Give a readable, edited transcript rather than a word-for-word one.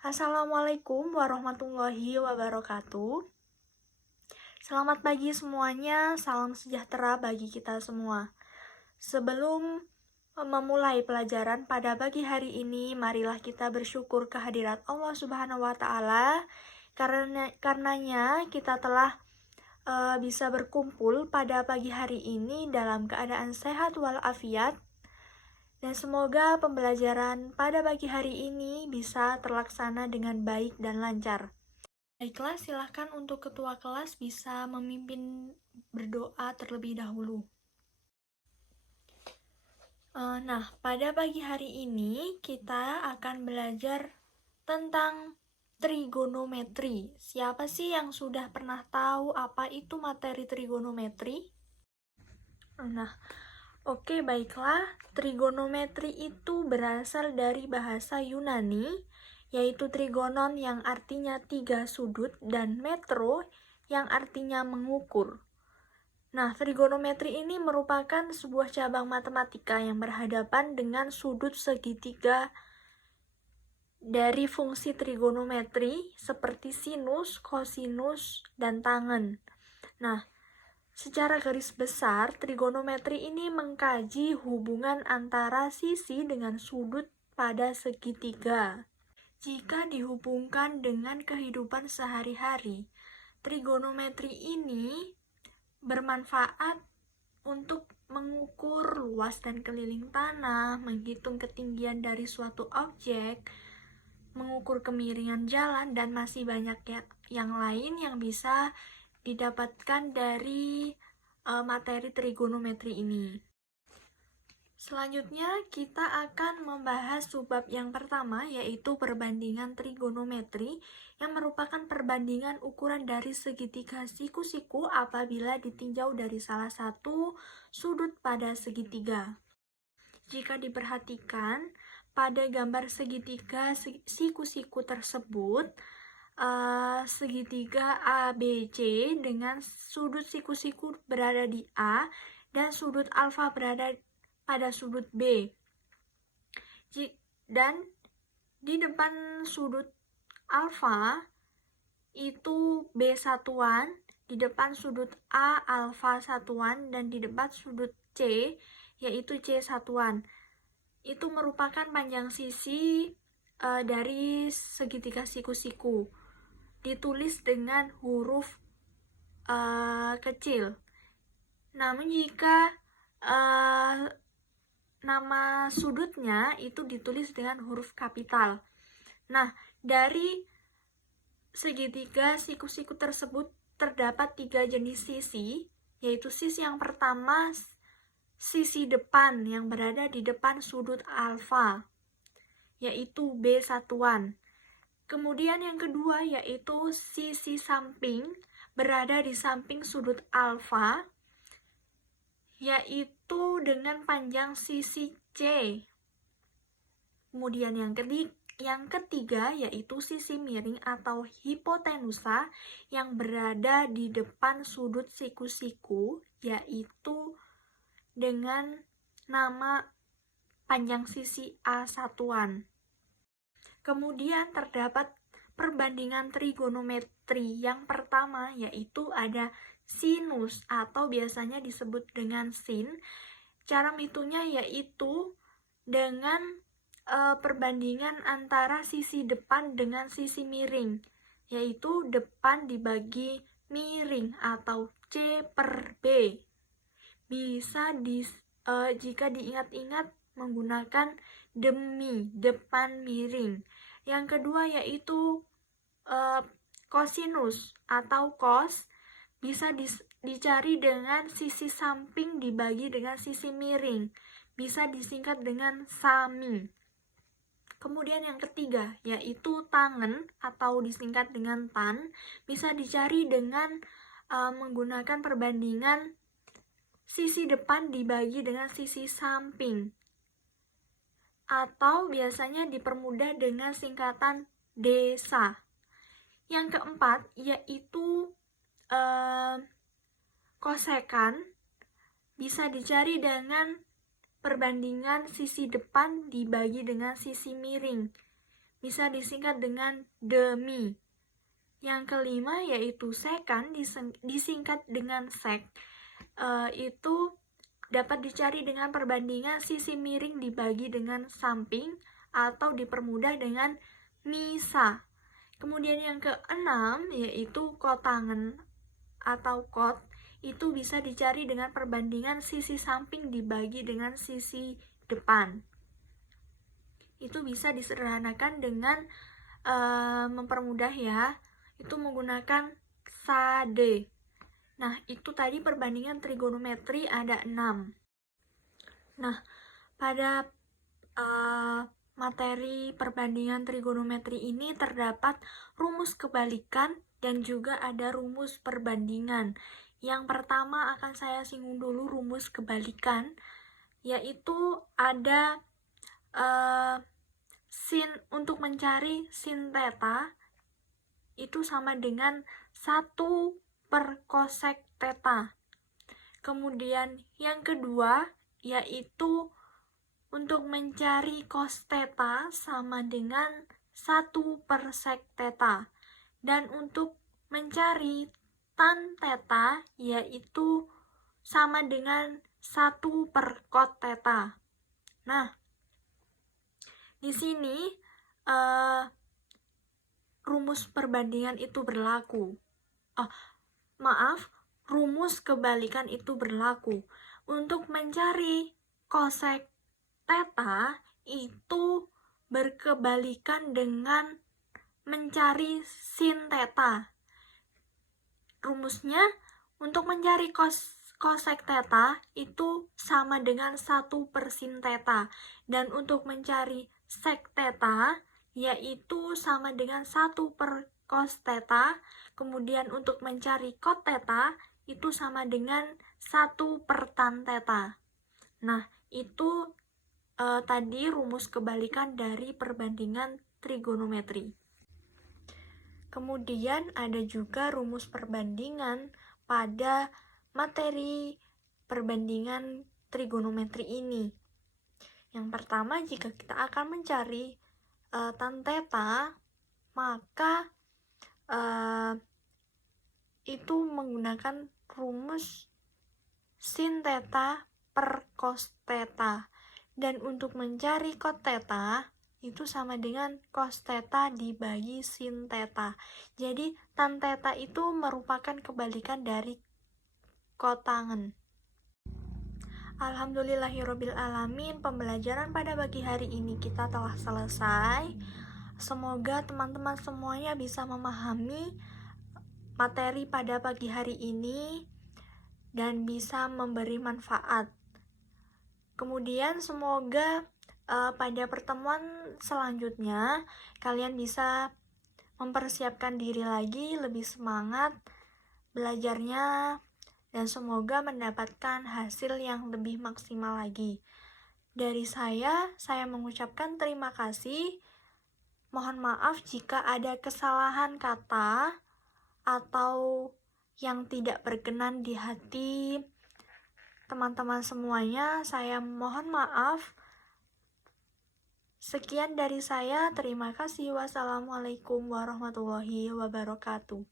Assalamualaikum warahmatullahi wabarakatuh. Selamat pagi semuanya, salam sejahtera bagi kita semua. Sebelum memulai pelajaran pada pagi hari ini, marilah kita bersyukur kehadirat Allah Subhanahu wa Ta'ala. Karenanya kita telah bisa berkumpul pada pagi hari ini dalam keadaan sehat walafiat. Dan semoga pembelajaran pada pagi hari ini bisa terlaksana dengan baik dan lancar. Baiklah, silahkan untuk ketua kelas bisa memimpin berdoa terlebih dahulu. Nah, pada pagi hari ini kita akan belajar tentang trigonometri. Siapa sih yang sudah pernah tahu apa itu materi trigonometri? Nah, oke, baiklah. Trigonometri itu berasal dari bahasa Yunani, yaitu trigonon yang artinya 3 sudut dan metro yang artinya mengukur. Nah, trigonometri ini merupakan sebuah cabang matematika yang berhadapan dengan sudut segitiga dari fungsi trigonometri seperti sinus, kosinus, dan tangen. Nah, secara garis besar, trigonometri ini mengkaji hubungan antara sisi dengan sudut pada segitiga. Jika dihubungkan dengan kehidupan sehari-hari, trigonometri ini bermanfaat untuk mengukur luas dan keliling tanah, menghitung ketinggian dari suatu objek, mengukur kemiringan jalan, dan masih banyak yang lain yang bisa didapatkan dari materi trigonometri ini. Selanjutnya kita akan membahas subbab yang pertama, yaitu perbandingan trigonometri, yang merupakan perbandingan ukuran dari segitiga siku-siku apabila ditinjau dari salah satu sudut pada segitiga. Jika diperhatikan, pada gambar segitiga siku-siku tersebut, segitiga ABC dengan sudut siku-siku berada di A dan sudut alfa berada pada sudut B. Dan di depan sudut alfa itu B satuan, di depan sudut A alfa satuan, dan di depan sudut C yaitu C satuan. Itu merupakan panjang sisi dari segitiga siku-siku. Ditulis dengan huruf kecil. Namun jika nama sudutnya itu ditulis dengan huruf kapital. Nah, dari segitiga siku-siku tersebut terdapat 3 jenis sisi, yaitu sisi yang pertama, sisi depan yang berada di depan sudut alfa, yaitu B satuan. Kemudian yang kedua yaitu sisi samping berada di samping sudut alfa, yaitu dengan panjang sisi C. Kemudian yang ketiga yaitu sisi miring atau hipotenusa yang berada di depan sudut siku-siku, yaitu dengan nama panjang sisi A satuan. Kemudian terdapat perbandingan trigonometri. Yang pertama yaitu ada sinus atau biasanya disebut dengan sin. Cara menghitungnya yaitu dengan perbandingan antara sisi depan dengan sisi miring, yaitu depan dibagi miring atau C per B. Bisa jika diingat-ingat menggunakan demi, depan miring. Yang kedua yaitu kosinus atau cos, bisa dicari dengan sisi samping dibagi dengan sisi miring, bisa disingkat dengan sami. Kemudian yang ketiga yaitu tangen atau disingkat dengan tan, bisa dicari dengan menggunakan perbandingan sisi depan dibagi dengan sisi samping, atau biasanya dipermudah dengan singkatan desa. Yang keempat yaitu kosekan, bisa dicari dengan perbandingan sisi depan dibagi dengan sisi miring, bisa disingkat dengan demi. Yang kelima yaitu sekan, disingkat dengan sek. Itu dapat dicari dengan perbandingan sisi miring dibagi dengan samping atau dipermudah dengan misa. Kemudian yang keenam yaitu kotangan atau kot, itu bisa dicari dengan perbandingan sisi samping dibagi dengan sisi depan. Itu bisa disederhanakan dengan mempermudah ya, itu menggunakan sade. Nah, itu tadi perbandingan trigonometri ada 6. Nah, pada materi perbandingan trigonometri ini terdapat rumus kebalikan dan juga ada rumus perbandingan. Yang pertama akan saya singgung dulu rumus kebalikan, yaitu ada untuk mencari sin theta itu sama dengan 1 per cosec theta. Kemudian yang kedua yaitu untuk mencari cos theta sama dengan 1 per sec theta. Dan untuk mencari tan theta yaitu sama dengan 1 per cot theta. Nah, di sini rumus perbandingan itu berlaku. Rumus kebalikan itu berlaku. Untuk mencari cosec theta itu berkebalikan dengan mencari sin theta. Rumusnya untuk mencari cosec theta itu sama dengan 1 per sin theta. Dan untuk mencari sec theta yaitu sama dengan 1 per cos theta. Kemudian untuk mencari cot theta itu sama dengan 1 per tan theta. Nah, itu tadi rumus kebalikan dari perbandingan trigonometri. Kemudian ada juga rumus perbandingan pada materi perbandingan trigonometri ini. Yang pertama, jika kita akan mencari tan theta, maka itu menggunakan rumus sin theta per cos theta. Dan untuk mencari cot theta itu sama dengan cos theta dibagi sin theta. Jadi tan theta itu merupakan kebalikan dari kotangan. Alhamdulillahirobbilalamin, pembelajaran pada pagi hari ini kita telah selesai. Semoga teman-teman semuanya bisa memahami materi pada pagi hari ini dan bisa memberi manfaat. Kemudian semoga pada pertemuan selanjutnya kalian bisa mempersiapkan diri lagi, lebih semangat belajarnya, dan semoga mendapatkan hasil yang lebih maksimal lagi. Dari saya mengucapkan terima kasih. Mohon maaf jika ada kesalahan kata atau yang tidak berkenan di hati teman-teman semuanya. Saya mohon maaf. Sekian dari saya. Terima kasih. Wassalamualaikum warahmatullahi wabarakatuh.